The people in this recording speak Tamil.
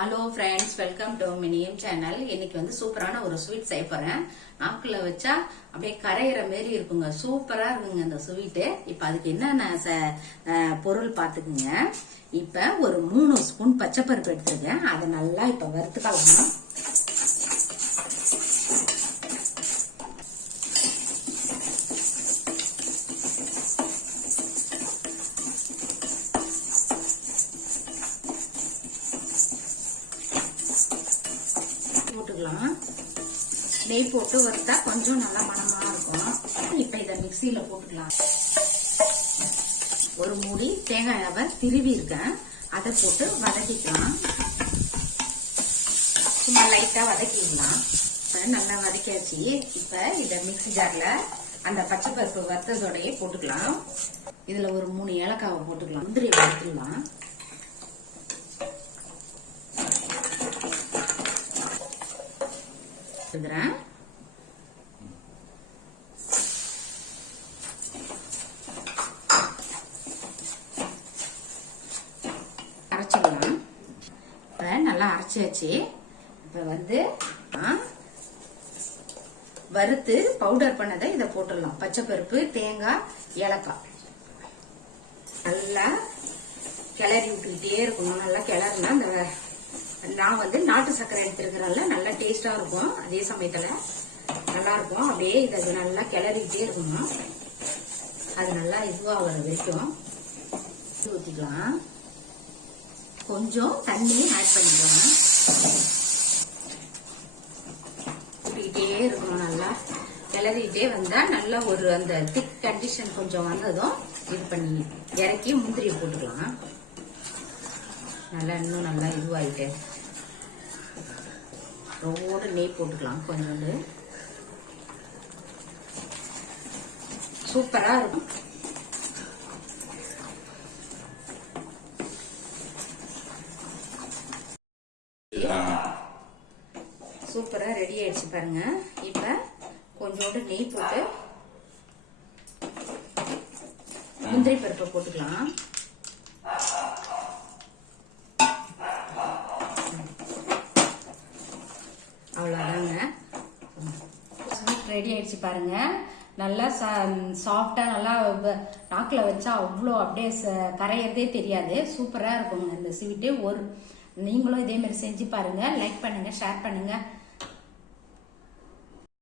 ஹலோ ஃப்ரெண்ட்ஸ், வெல்கம் டு மினியம் சேனல். இன்னைக்கு வந்து சூப்பரான ஒரு ஸ்வீட் செய்ய போறேன். நாக்குல வச்சா அப்படியே கரையிற மாதிரி இருக்குங்க. சூப்பரா இருக்குங்க இந்த ஸ்வீட்டு. இப்ப அதுக்கு என்னென்ன பொருள் பாத்துக்குங்க. இப்ப ஒரு 3 ஸ்பூன் பச்சைப்பருப்பு எடுத்துருக்கேன். அதை நல்லா இப்ப வறுத்துக்கலாம். போட்டுக்கலாம். நெய் போட்டு வறுத்தா கொஞ்சம் நல்லா மணமா இருக்கும். இப்ப இத மிக்சியில போட்டுக்கலாம். ஒரு மூடி தேங்காயாவை திருவி இருக்கேன், அதை போட்டு வதக்கிக்கலாம். சும்மா லைட்டா வதக்கிக்கலாம். நல்லா வதக்கியாச்சு. இப்ப இத மிக்சி ஜார்ல அந்த பச்சை பருப்பு வறுத்ததோடய போட்டுக்கலாம். இதுல ஒரு 3 ஏலக்காவை போட்டுக்கலாம். முந்திரி வறுத்துக்கலாம். அரைச்சிடலாம். இப்ப நல்லா அரைச்சாச்சு. இப்ப வந்து வறுத்து பவுடர் பண்ணதை இதை போட்டுடலாம். பச்சைப்பருப்பு, தேங்காய், ஏலக்காய் நல்லா கிளறி விட்டுக்கிட்டே இருக்கணும். நல்லா கிளறுனா இந்த நான் வந்து நாட்டு சர்க்கரை எடுத்துருக்கிறனால நல்லா டேஸ்டா இருக்கும். அதே சமயத்துல நல்லா இருக்கும். அப்படியே இதை நல்லா கிளறிக்கிட்டே இருக்கணும். அது நல்லா இதுவா வர வரைக்கும் ஊத்திக்கலாம். கொஞ்சம் தண்ணி ஆட் பண்ணிக்கலாம். ஊட்டிக்கிட்டே இருக்கணும். நல்லா கிளறிக்கிட்டே வந்தா நல்லா ஒரு அந்த திக் கண்டிஷன் கொஞ்சம் வந்ததும் இது பண்ணி இறக்கி முந்திரி போட்டுக்கலாம். நல்லா இன்னும் நல்லா இதுவாயிட்டு ரோடு நெய் போட்டுக்கலாம். கொஞ்சோண்டு சூப்பரா இருக்கும். சூப்பரா ரெடி ஆயிடுச்சு பாருங்க. இப்ப கொஞ்சோண்டு நெய் போட்டு முந்திரி பருப்பை போட்டுக்கலாம். அவ்வளவுதாங்க, ஸ்வீட் ரெடி ஆயிடுச்சு பாருங்க. நல்லா சாஃப்டா நல்லா நாக்குல வச்சா அவ்வளோ அப்படியே கரையறதே தெரியாது. சூப்பரா இருக்குங்க இந்த ஸ்வீட்டு. நீங்களும் இதே மாதிரி செஞ்சு பாருங்க. லைக் பண்ணுங்க, ஷேர் பண்ணுங்க.